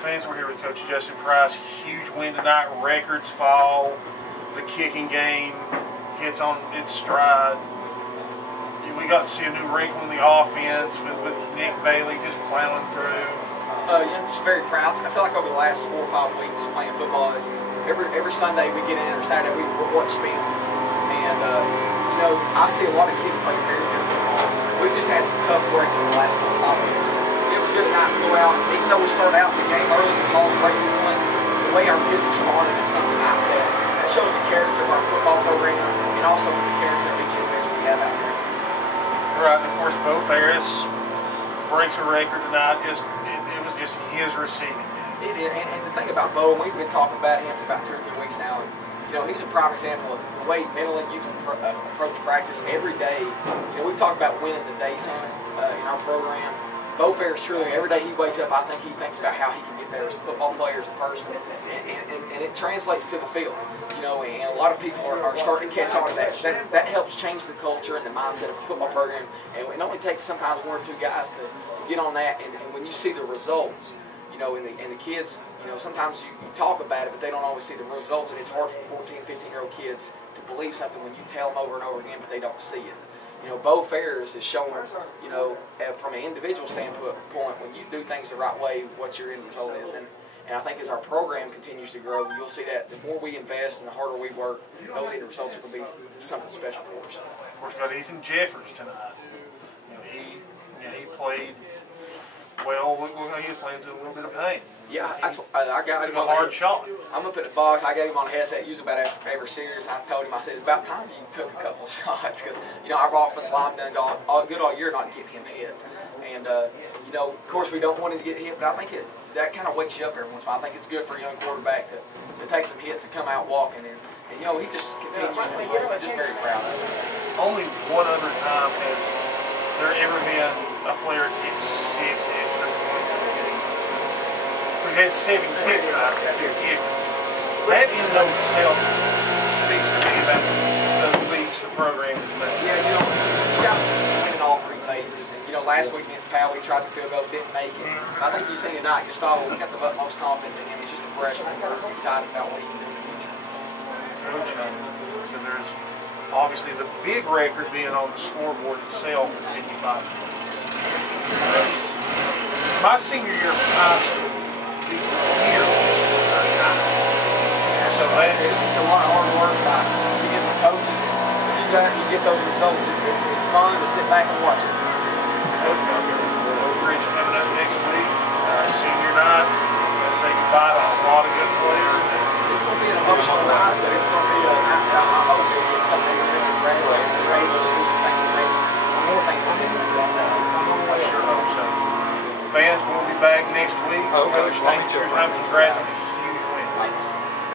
Fans, we're here with Coach Justin Price. Huge win tonight. Records fall. The kicking game hits on its stride. We got to see a new wrinkle in the offense with Nick Bailey just plowing through. Yeah, I'm just very proud. I feel like over the last 4 or 5 weeks playing football, is every Sunday we get in or Saturday we watch film, and I see a lot of kids playing very good football. We've just had some tough breaks over the last 4 or 5 weeks. It was good tonight to go out, even though we started out in the game early and the calls breaking one. The way our kids responded is something out there that shows the character of our football program and also the character of each individual we have out there. Right, and of course, Bo Ferris breaks a record tonight. It was just his receiving. It is, and the thing about Bo, and we've been talking about him for about 2 or 3 weeks now, and he's a prime example of the way mentally you can approach practice every day. We've talked about winning the day zone in our program. Bo Ferris, truly, every day he wakes up, I think he thinks about how he can get better as a football player, as a person, and it translates to the field. And a lot of people are starting to catch on to that, because that helps change the culture and the mindset of a football program. And it only takes sometimes 1 or 2 guys to get on that, and when you see the results, and the kids, sometimes you talk about it, but they don't always see the results, and it's hard for 14, 15-year-old kids to believe something when you tell them over and over again, but they don't see it. Bo Ferris is showing, from an individual standpoint, when you do things the right way, what your end result is. And I think as our program continues to grow, you'll see that the more we invest and the harder we work, those end results are going to be something special for us. Of course, got Ethan Jeffers tonight. He played well. He was playing through a little bit of pain. Yeah, I got him a hard shot. I'm up in the box. I gave him on a headset, usually about after every series. And I told him, I said, it's about time you took a couple of shots, because our offensive line done gone all year not getting him hit. And of course we don't want him to get hit, but I think that kind of wakes you up every once in a while. I think it's good for a young quarterback to take some hits and come out walking. And he just continues to play. I'm just very proud of him. Only one other time has there ever been a player kick 6 extra points in a game. We've had 7 kickers out of 2 kickers. That in and of itself speaks to me about the leaps the program has made. Yeah, you got to win in all 3 phases. And last week against Powell, we tried to field goal, didn't make it. And I think you see tonight, Gustavo, we got the utmost confidence in him. He's just a freshman. We're excited about what he can do in the future. Coach, so there's obviously the big record being on the scoreboard itself with 55 points. That's my senior year of high school. The year was 39. So it's just a lot of hard work by you get some coaches, and you get those results. It's fun to sit back and watch it. Coach, got Oakridge coming up next week. Senior night. Let's say goodbye to a lot of good players. It's going to be an emotional night, but it's going to be a night that I hope it's something that we're able to do some things, and maybe some more things that we can do. I sure hope so. Fans, we'll be back next week. Okay. Coach, thank you for your time. Congrats on the